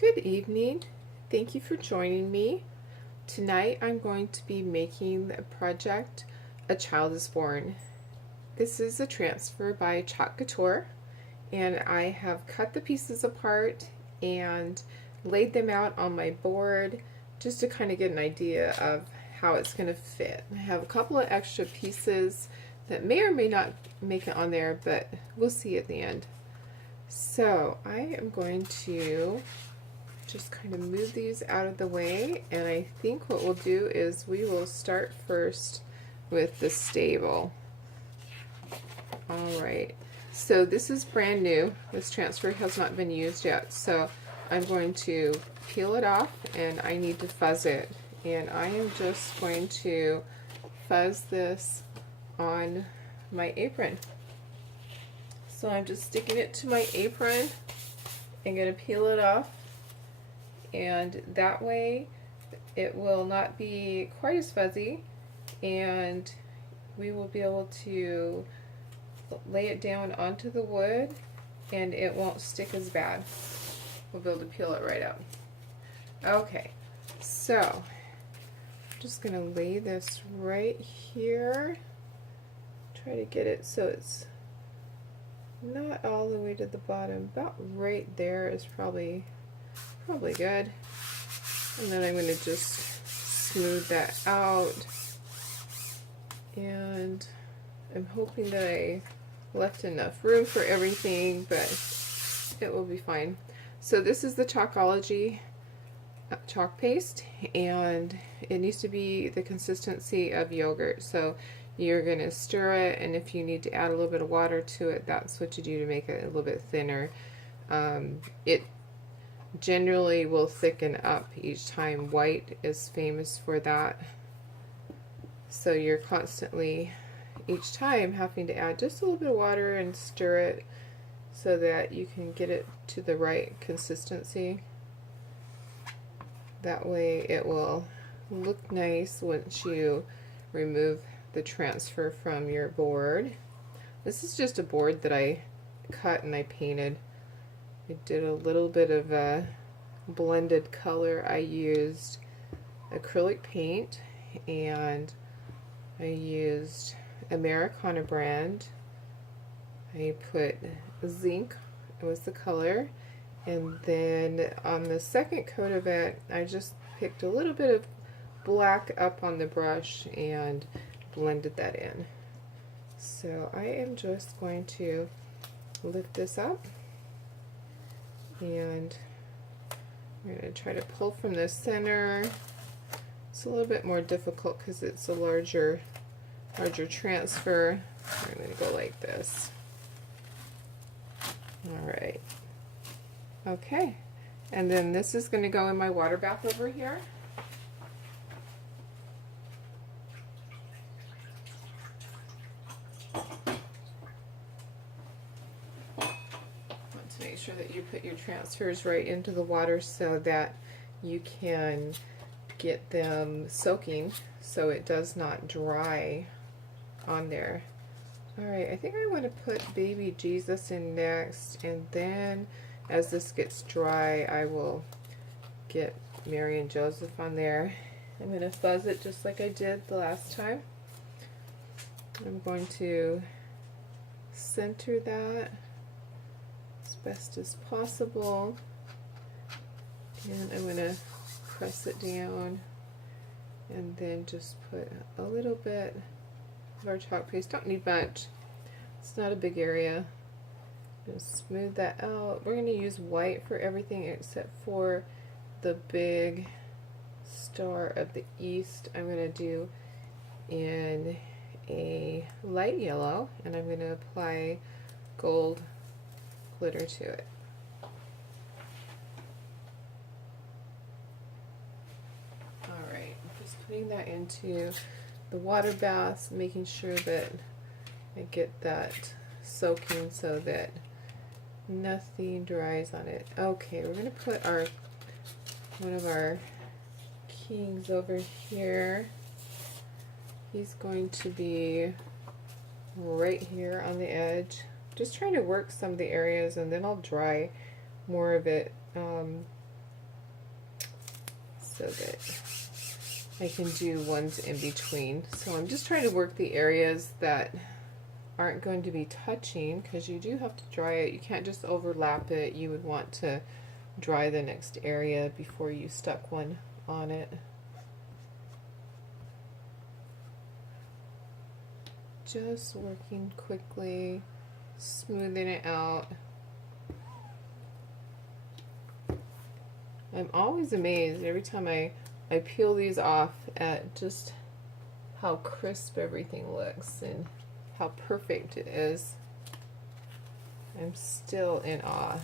Good evening. Thank you for joining me. Tonight I'm going to be making the project A Child is Born. This is a transfer by Couture, and I have cut the pieces apart and laid them out on my board just to kind of get an idea of how it's going to fit. I have a couple of extra pieces that may or may not make it on there, but we'll see at the end. So I am going to just kind of move these out of the way, and I think what we'll do is we will start first with the stable. Alright, so this is brand new. This transfer has not been used yet, so I'm going to peel it off and I need to fuzz it, and I am just going to fuzz this on my apron. So I'm just sticking it to my apron and going to peel it off, and that way it will not be quite as fuzzy, and we will be able to lay it down onto the wood and it won't stick as bad. We'll be able to peel it right out. Okay, so I'm just going to lay this right here. Try to get it so it's not all the way to the bottom. About right there is probably good. And then I'm going to just smooth that out, and I'm hoping that I left enough room for everything, but it will be fine. So this is the Chalkology chalk paste, and it needs to be the consistency of yogurt. So you're going to stir it, and if you need to add a little bit of water to it, that's what you do to make it a little bit thinner. It generally will thicken up each time. White is famous for that. So you're constantly, each time, having to add just a little bit of water and stir it so that you can get it to the right consistency. That way it will look nice once you remove the transfer from your board. This is just a board that I cut and I painted. I did a little bit of a blended color. I used acrylic paint, and I used Americana brand. I put zinc, it was the color, and then on the second coat of it I just picked a little bit of black up on the brush and blended that in. So I am just going to lift this up, and I'm going to try to pull from the center. It's a little bit more difficult because it's a larger transfer. I'm going to go like this. Alright. Okay. And then this is going to go in my water bath over here. Make sure that you put your transfers right into the water so that you can get them soaking so it does not dry on there. Alright, I think I want to put baby Jesus in next, and then as this gets dry I will get Mary and Joseph on there. I'm going to fuzz it just like I did the last time. I'm going to center that as best as possible, and I'm going to press it down and then just put a little bit of our chalk paste. Don't need much, it's not a big area. Just smooth that out. We're going to use white for everything except for the big star of the east. I'm going to do in a light yellow, and I'm going to apply gold glitter to it. Alright, just putting that into the water bath, making sure that I get that soaking so that nothing dries on it. Okay, we're going to put one of our kings over here. He's going to be right here on the edge. Just trying to work some of the areas, and then I'll dry more of it so that I can do ones in between. So I'm just trying to work the areas that aren't going to be touching, because you do have to dry it. You can't just overlap it. You would want to dry the next area before you stuck one on it. Just working quickly, smoothing it out. I'm always amazed every time I peel these off at just how crisp everything looks and how perfect it is. I'm still in awe.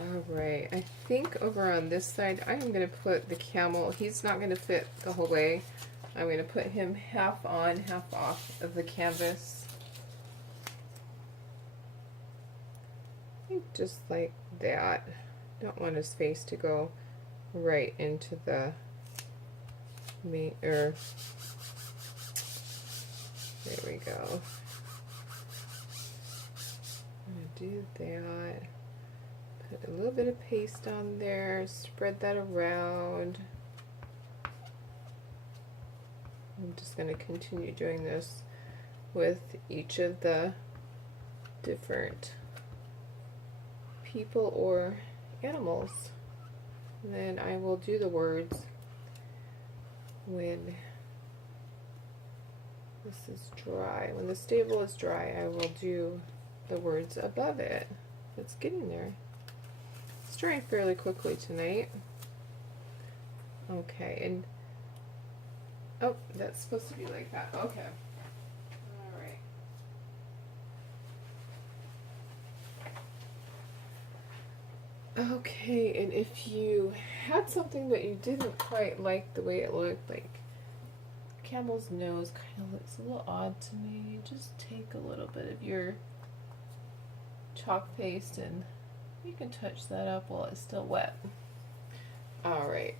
Alright, I think over on this side I am going to put the camel. He's not going to fit the whole way. I'm going to put him half on, half off of the canvas. I think just like that. Don't want his face to go right into the main, there we go. I'm going to do that. Put a little bit of paste on there, spread that around. I'm just going to continue doing this with each of the different people or animals. And then I will do the words when this is dry. When the stable is dry, I will do the words above it. It's getting there. It's drying fairly quickly tonight. Okay, and oh, that's supposed to be like that. Okay. Alright. Okay, and if you had something that you didn't quite like the way it looked, like camel's nose kind of looks a little odd to me, just take a little bit of your chalk paste and you can touch that up while it's still wet. Alright,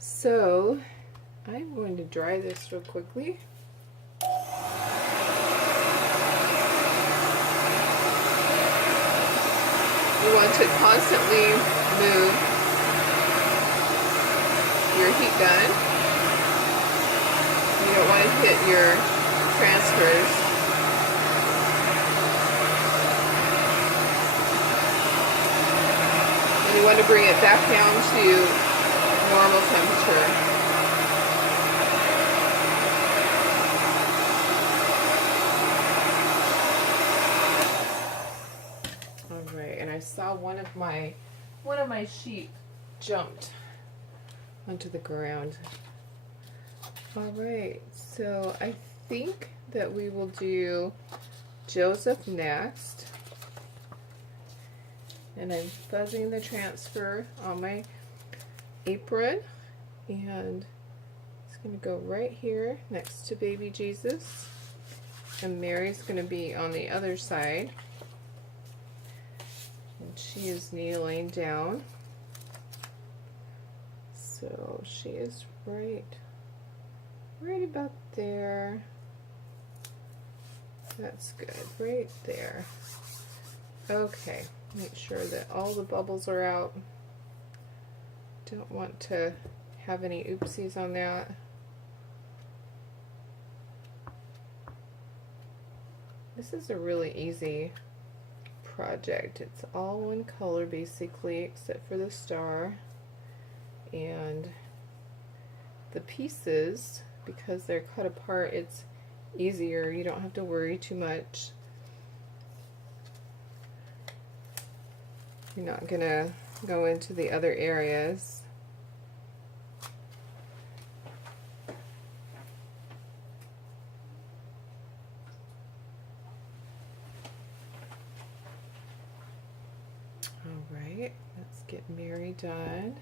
so I'm going to dry this real quickly. You want to constantly move your heat gun. You don't want to hit your transfers. And you want to bring it back down to normal temperature. I saw one of my sheep jumped onto the ground. Alright, so I think that we will do Joseph next. And I'm fuzzing the transfer on my apron, and it's going to go right here next to baby Jesus, and Mary's going to be on the other side. And she is kneeling down, so she is right about there. That's good, right there. Okay, make sure that all the bubbles are out. Don't want to have any oopsies on that. This is a really easy project. It's all one color basically, except for the star, and the pieces, because they're cut apart, it's easier. You don't have to worry too much. You're not gonna go into the other areas. Alright, let's get Mary done.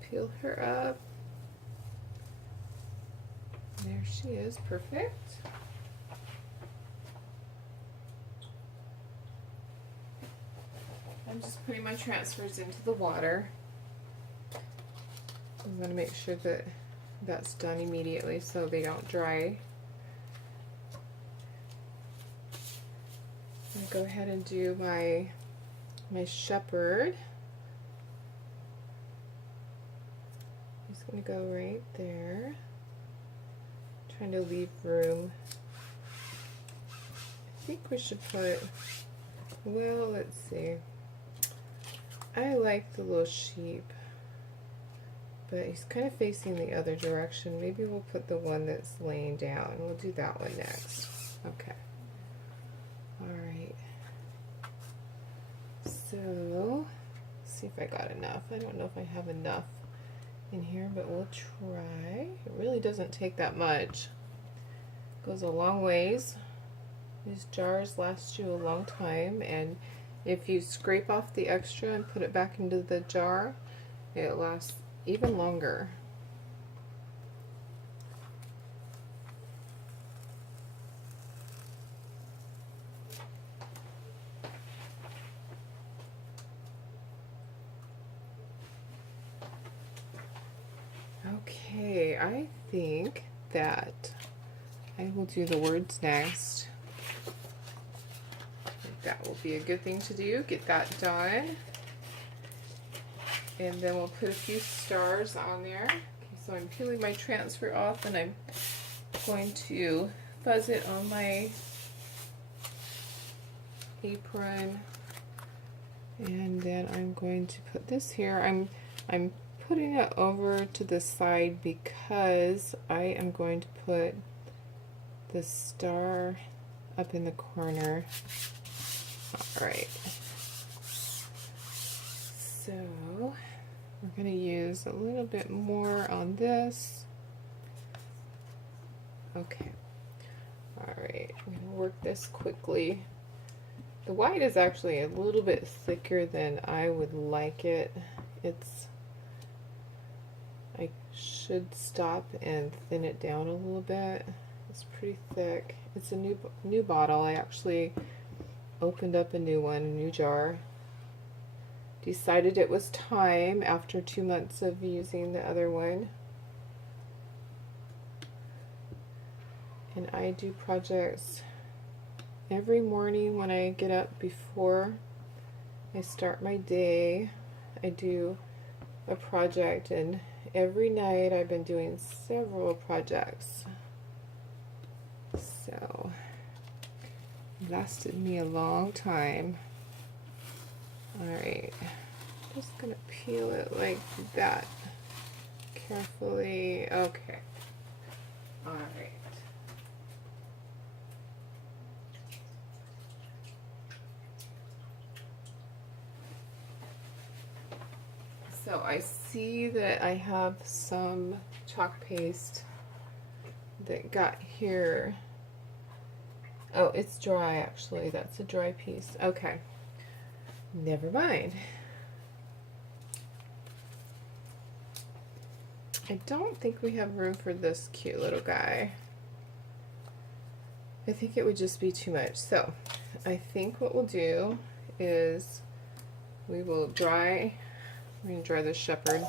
Peel her up. There she is, perfect. I'm just putting my transfers into the water. I'm going to make sure that that's done immediately so they don't dry. I'm going to go ahead and do my shepherd. I'm just going to go right there. Trying to leave room. I think we should put, well, let's see. I like the little sheep, but he's kind of facing the other direction. Maybe we'll put the one that's laying down. We'll do that one next. Okay. All right. So, let's see if I got enough. I don't know if I have enough in here, but we'll try. It really doesn't take that much. Goes a long ways. These jars last you a long time, and if you scrape off the extra and put it back into the jar, it lasts even longer. Okay, I think that I will do the words next. That will be a good thing to do. Get that done. And then we'll put a few stars on there. Okay, so I'm peeling my transfer off and I'm going to fuzz it on my apron. And then I'm going to put this here. I'm putting it over to the side because I am going to put the star up in the corner. Alright, so we're going to use a little bit more on this. Okay, alright, I'm going to work this quickly. The white is actually a little bit thicker than I would like it. I should stop and thin it down a little bit. It's pretty thick. It's a new bottle. I actually opened up a new one, a new jar. Decided it was time after 2 months of using the other one. And I do projects every morning when I get up before I start my day. I do a project, and every night I've been doing several projects. So lasted me a long time. Alright, just gonna peel it like that carefully. Okay. Alright. So I see that I have some chalk paste that got here. Oh, it's dry actually. That's a dry piece. Okay. Never mind. I don't think we have room for this cute little guy. I think it would just be too much. So, I think what we'll do is we will dry, we're going to dry the shepherd.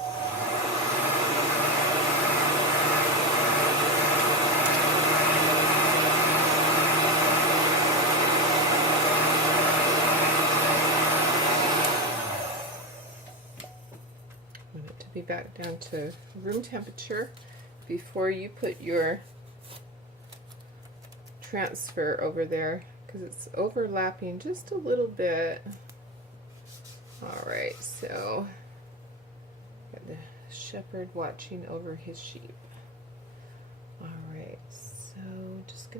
Be back down to room temperature before you put your transfer over there because it's overlapping just a little bit. Alright, so got the shepherd watching over his sheep. Alright, so just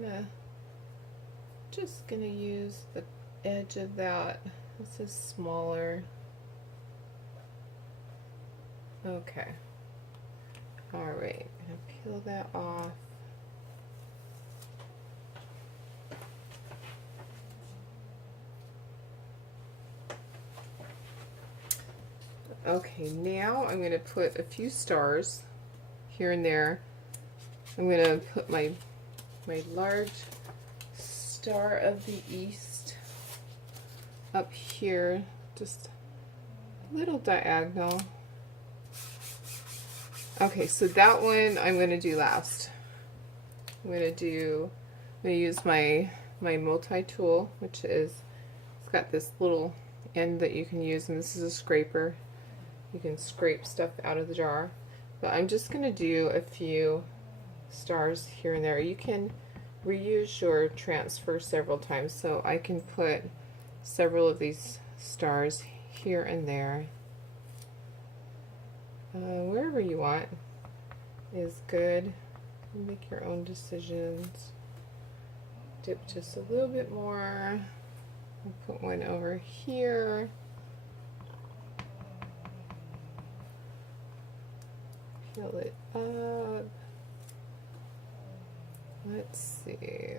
gonna use the edge of that. This is smaller. Okay. Alright, I'm going to peel that off. Okay, now I'm going to put a few stars here and there. I'm going to put my large Star of the East up here, just little diagonal. Okay, so that one I'm going to do last. I'm going to use my multi-tool, which is, it's got this little end that you can use, and this is a scraper. You can scrape stuff out of the jar. But I'm just going to do a few stars here and there. You can reuse your transfer several times, so I can put several of these stars here and there. Wherever you want is good. Make your own decisions. Dip just a little bit more. I'll put one over here. Fill it up. Let's see,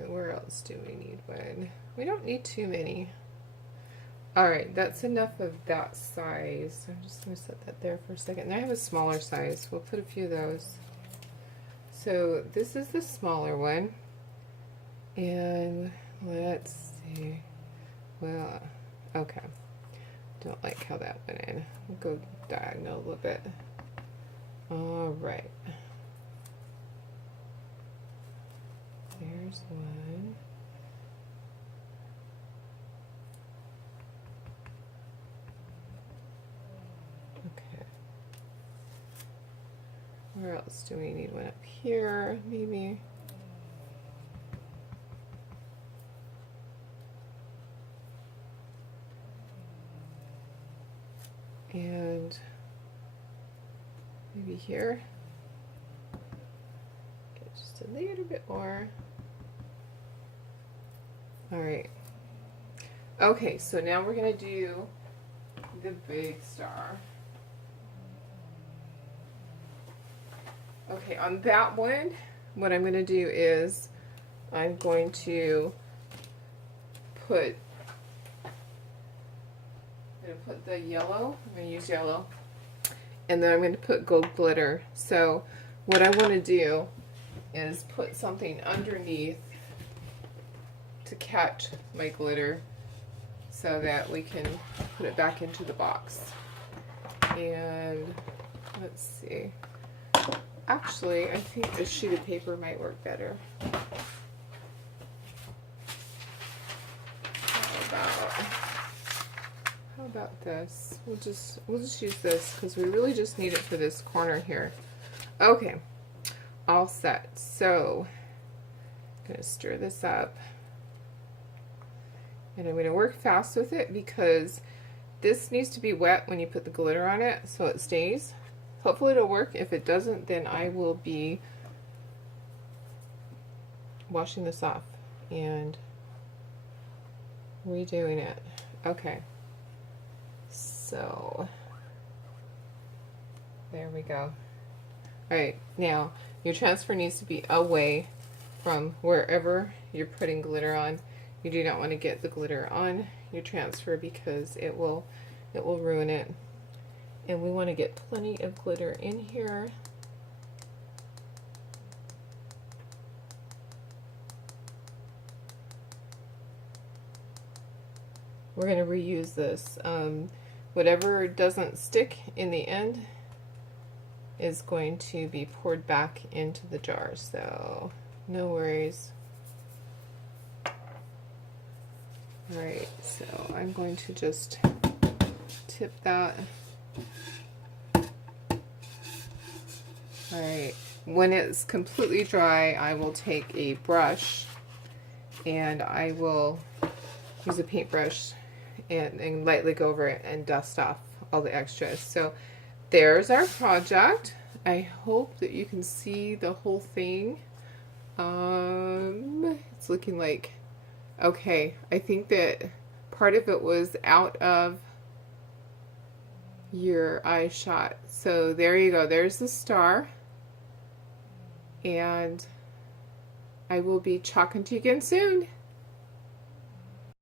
where else do we need one? We don't need too many. Alright, that's enough of that size. I'm just going to set that there for a second. And I have a smaller size. We'll put a few of those. So this is the smaller one. And let's see. Well, okay. Don't like how that went in. We'll go diagonal a little bit. Alright. There's one. Okay. Where else do we need one? Up here, maybe. And maybe here. Get just a little bit more. All right. Okay, so now we're going to do the big star. Okay, on that one, what I'm going to do is I'm going to put the yellow. I'm going to use yellow. And then I'm going to put gold glitter. So what I want to do is put something underneath to catch my glitter so that we can put it back into the box. And let's see. Actually, I think a sheet of paper might work better. How about this? We'll just use this because we really just need it for this corner here. Okay, all set. So I'm gonna stir this up. And I'm going to work fast with it because this needs to be wet when you put the glitter on it so it stays. Hopefully it'll work. If it doesn't, then I will be washing this off and redoing it. Okay. So there we go. Alright, now your transfer needs to be away from wherever you're putting glitter on. You do not want to get the glitter on your transfer because it will ruin it. And we want to get plenty of glitter in here. We're going to reuse this. Whatever doesn't stick in the end is going to be poured back into the jar, so no worries. Alright, so I'm going to just tip that. Alright, when it's completely dry, I will take a brush and I will use a paintbrush and lightly go over it and dust off all the extras. So there's our project. I hope that you can see the whole thing. It's looking like, okay, I think that part of it was out of your eye shot. So there you go. There's the star. And I will be talking to you again soon.